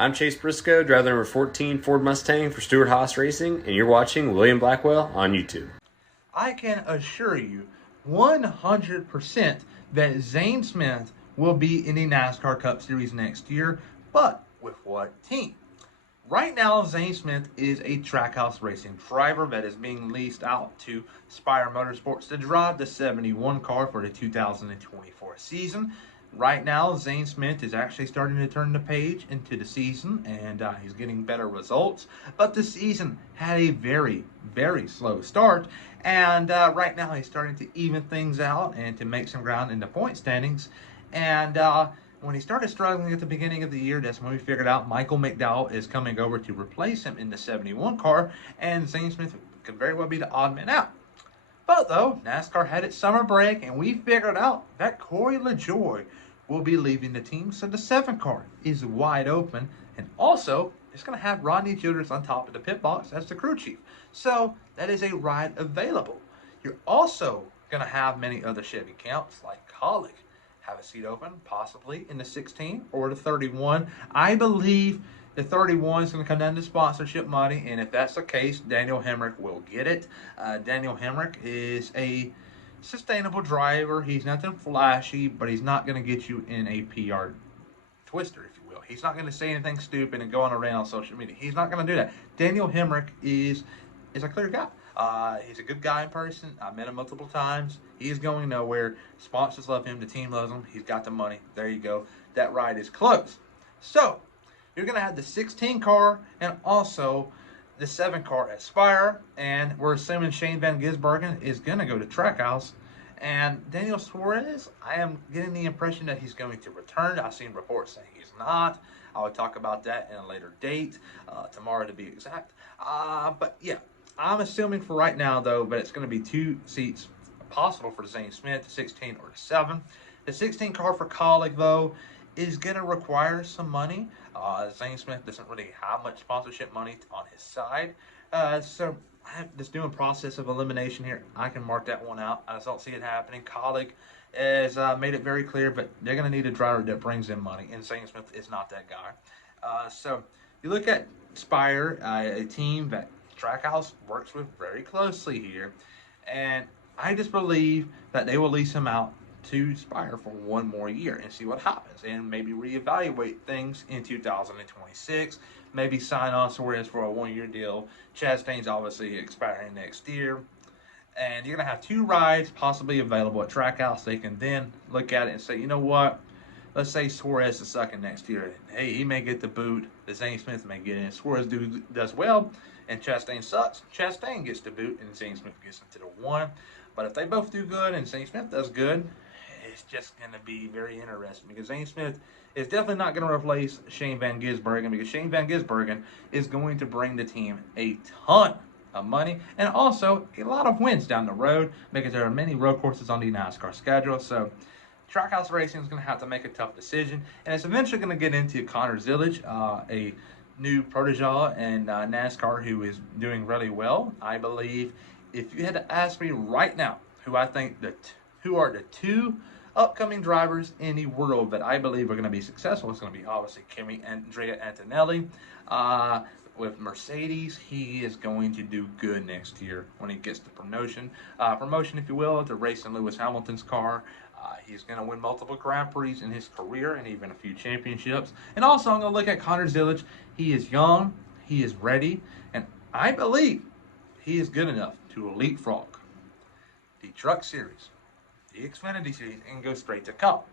I'm Chase Briscoe, driver number 14 Ford Mustang for Stewart Haas Racing, and you're watching William Blackwell on YouTube. I can assure you 100% that Zane Smith will be in the NASCAR Cup Series next year, but with what team? Right now, Zane Smith is a Trackhouse Racing driver that is being leased out to Spire Motorsports to drive the 71 car for the 2024 season. Right now, Zane Smith is actually starting to turn the page into the season, and he's getting better results. But the season had a very, very slow start, and right now he's starting to even things out and to make some ground in the point standings. And when he started struggling at the beginning of the year, that's when we figured out Michael McDowell is coming over to replace him in the 71 car, and Zane Smith could very well be the odd man out. But though, NASCAR had its summer break, and we figured out that Corey Lajoie will be leaving the team, so the 7 car is wide open, and also it's going to have Rodney Childers on top of the pit box as the crew chief. So that is a ride available. You're also going to have many other Chevy counts like Colleague have a seat open, possibly in the 16 or the 31. I believe the 31 is going to come down to sponsorship money, and if that's the case, Daniel Hemrick will get it. Daniel Hemrick is a sustainable driver. He's nothing flashy, but he's not going to get you in a PR twister, if you will. He's not going to say anything stupid and go on around on social media. He's not going to do that. Daniel Hemrick is a clear guy. He's a good guy in person. I've met him multiple times. He is going nowhere. Sponsors love him. The team loves him. He's got the money. There you go. That ride is closed. So you're going to have the 16 car and also the 7 car at Spire. And we're assuming Shane Van Gisbergen is going to go to Trackhouse. And Daniel Suarez, I am getting the impression that he's going to return. I've seen reports saying he's not. I will talk about that in a later date, tomorrow to be exact. But yeah, I'm assuming for right now, though, but it's going to be 2 seats possible for Zane Smith, the 16 or the 7. The 16 car for Colleague, though, is going to require some money. Zane Smith doesn't really have much sponsorship money on his side. So this doing process of elimination here, I can mark that one out. I just don't see it happening. Colleague has made it very clear, but they're going to need a driver that brings in money, and Zane Smith is not that guy. So you look at Spire, a team that Trackhouse works with very closely here, and I just believe that they will lease him out to Spire for 1 more year and see what happens, and maybe reevaluate things in 2026. Maybe sign on Suarez for a 1-year deal. Chastain's obviously expiring next year, and you're gonna have 2 rides possibly available at Trackhouse. They can then look at it and say, you know what? Let's say Suarez is sucking next year. Hey, he may get the boot. The Zane Smith may get in. Suarez does well, and Chastain sucks. Chastain gets the boot, and Zane Smith gets into the 1. But if they both do good and Zane Smith does good, it's just going to be very interesting, because Zane Smith is definitely not going to replace Shane Van Gisbergen, because Shane Van Gisbergen is going to bring the team a ton of money and also a lot of wins down the road, because there are many road courses on the NASCAR schedule. So Trackhouse Racing is going to have to make a tough decision, and it's eventually going to get into Connor Zillage, a new protege in NASCAR who is doing really well. I believe if you had to ask me right now who I think who are the 2 upcoming drivers in the world that I believe are going to be successful, it's going to be obviously Andrea Antonelli. With Mercedes, he is going to do good next year when he gets the promotion, if you will, to race in Lewis Hamilton's car. He's going to win multiple Grand Prix in his career and even a few championships. And also, I'm going to look at Connor Zillage. He is young, he is ready, and I believe he is good enough to leapfrog the Truck Series, the Xfinity Series, and go straight to Cup.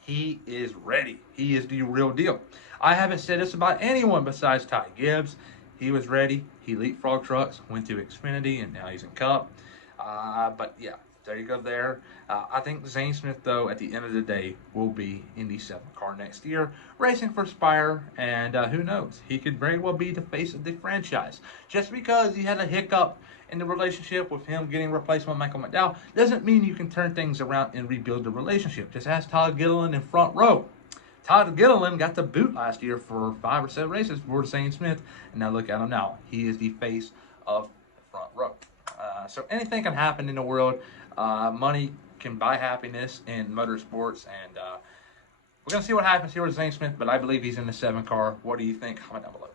He is ready. He is the real deal. I haven't said this about anyone besides Ty Gibbs. He was ready. He leapfrogged trucks, went to Xfinity, and now he's in Cup. But yeah, there you go there. I think Zane Smith, though, at the end of the day, will be in the 7 car next year, racing for Spire, and who knows? He could very well be the face of the franchise. Just because he had a hiccup in the relationship with him getting replaced by Michael McDowell doesn't mean you can turn things around and rebuild the relationship. Just ask Todd Gilliland in front row. Todd Gilliland got the boot last year for 5 or 7 races for Zane Smith, and now look at him now. He is the face of the front row. So anything can happen in the world. Money can buy happiness in motorsports, and We're going to see what happens here with Zane Smith, but I believe he's in the 7 car. What do you think? Comment down below.